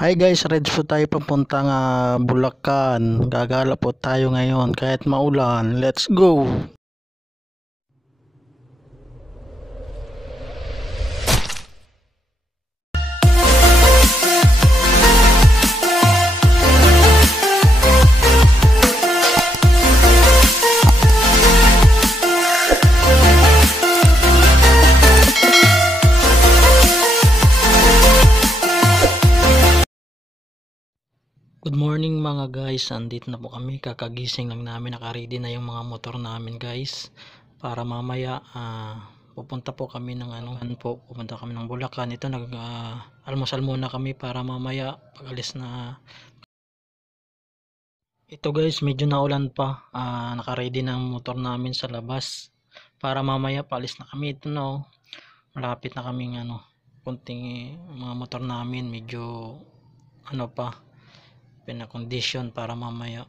Hi guys, ready po tayo papuntang Bulacan. Gagala po tayo ngayon kahit maulan. Let's go! Good morning mga guys, andito na po kami, kakagising lang namin, nakaready na yung mga motor namin guys, para mamaya pupunta po kami ng pupunta kami ng Bulacan. Ito almusal muna kami para mamaya pag alis na. Ito guys, medyo naulan pa, nakaready na ang motor namin sa labas para mamaya paalis na kami. Ito na malapit na kaming kunting mga motor namin, medyo pa pinakondisyon para mamaya.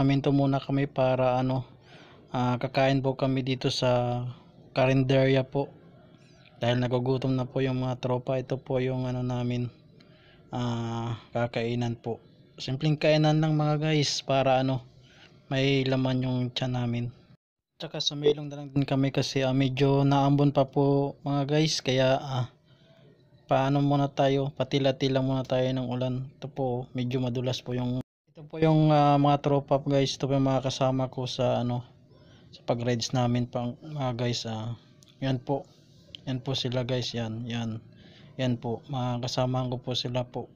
Minto muna kami para kakain po kami dito sa karinderya po dahil nagugutom na po yung mga tropa. Ito po yung namin kakainan po, simpleng kainan lang mga guys, para may laman yung tiyan namin. Tsaka sa mailong na lang din kami kasi medyo naambon pa po mga guys, kaya muna tayo, patila-tila muna tayo ng ulan. Ito po medyo madulas po yung mga tropa guys. Ito po yung mga kasama ko sa sa pag-rides namin mga guys. Yan po sila guys, yan po, mga kasama ko po sila po.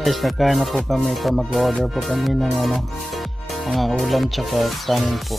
Guys, kakain na po kami, mag-order po kami ng mga ulam tsaka kanin po.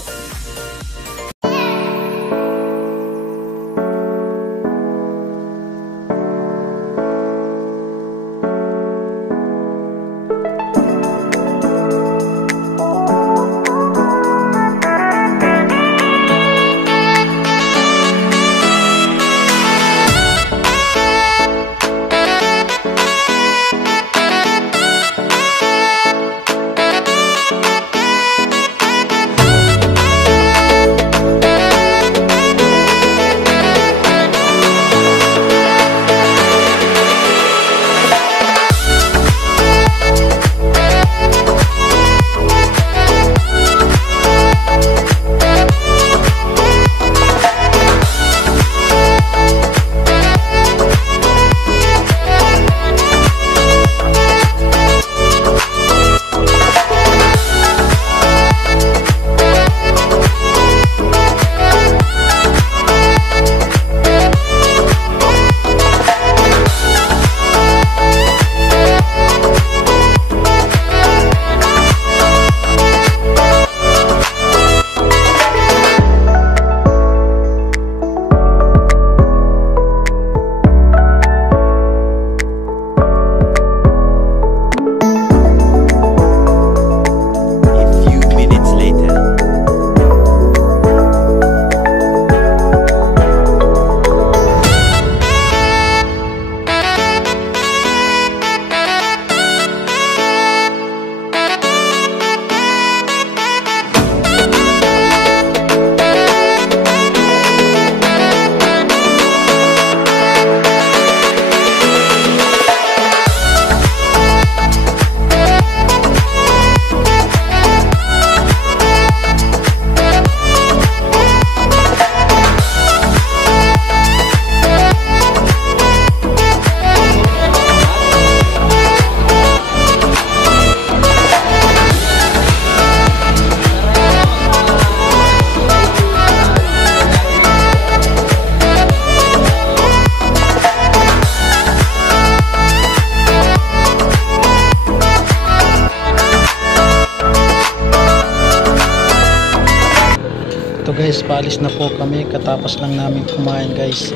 guys, paalis na po kami. Katapos lang namin kumain guys.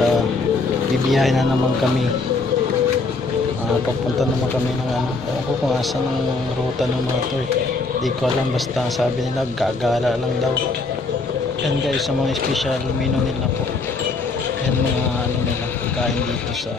Bibiyahe na naman kami. Papunta naman kami ng kung asan ang ruta ng mga to. Di ko alam, basta sabi nila gagala lang daw. Yan guys, sa mga special menu nila po. Yan mga nila, pagkain dito sa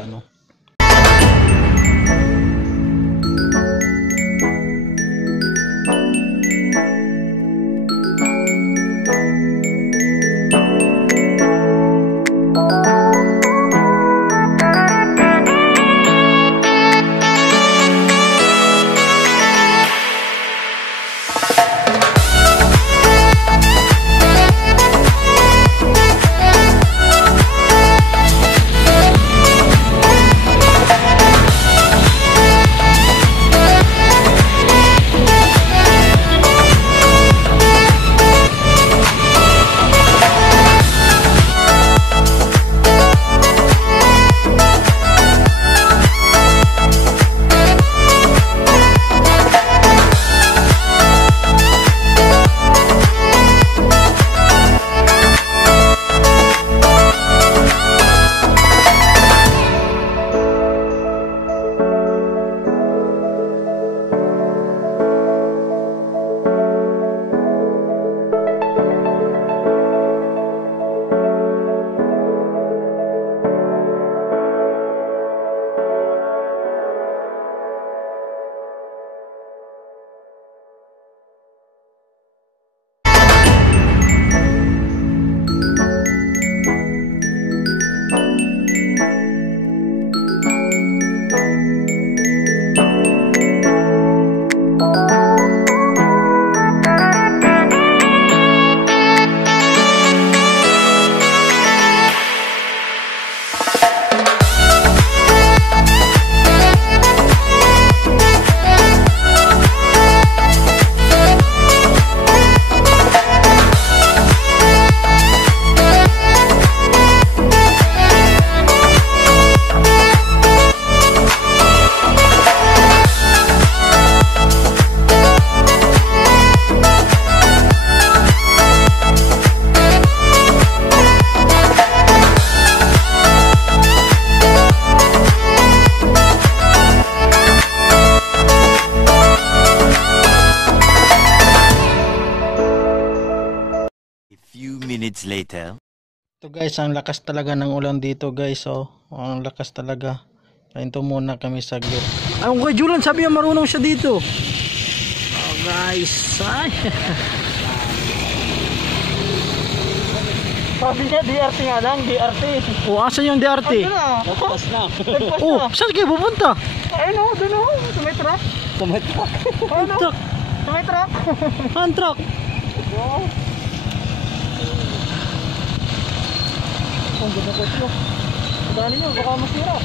minutes later. Ito guys, ang lakas talaga ng ulan dito guys. Ang lakas talaga. Pahinto muna kami saglit. Ang kay Julan, sabi niya marunong siya dito. Guys, ay. Sabi niya DRT nga lang, DRT. Asan yung DRT? Nagpas na. Saan kayo pupunta? Ayun doon sa may truck. Sa may truck? Sa may truck. Saan truck? Ang ganda ko ito. Dali nyo, baka masira.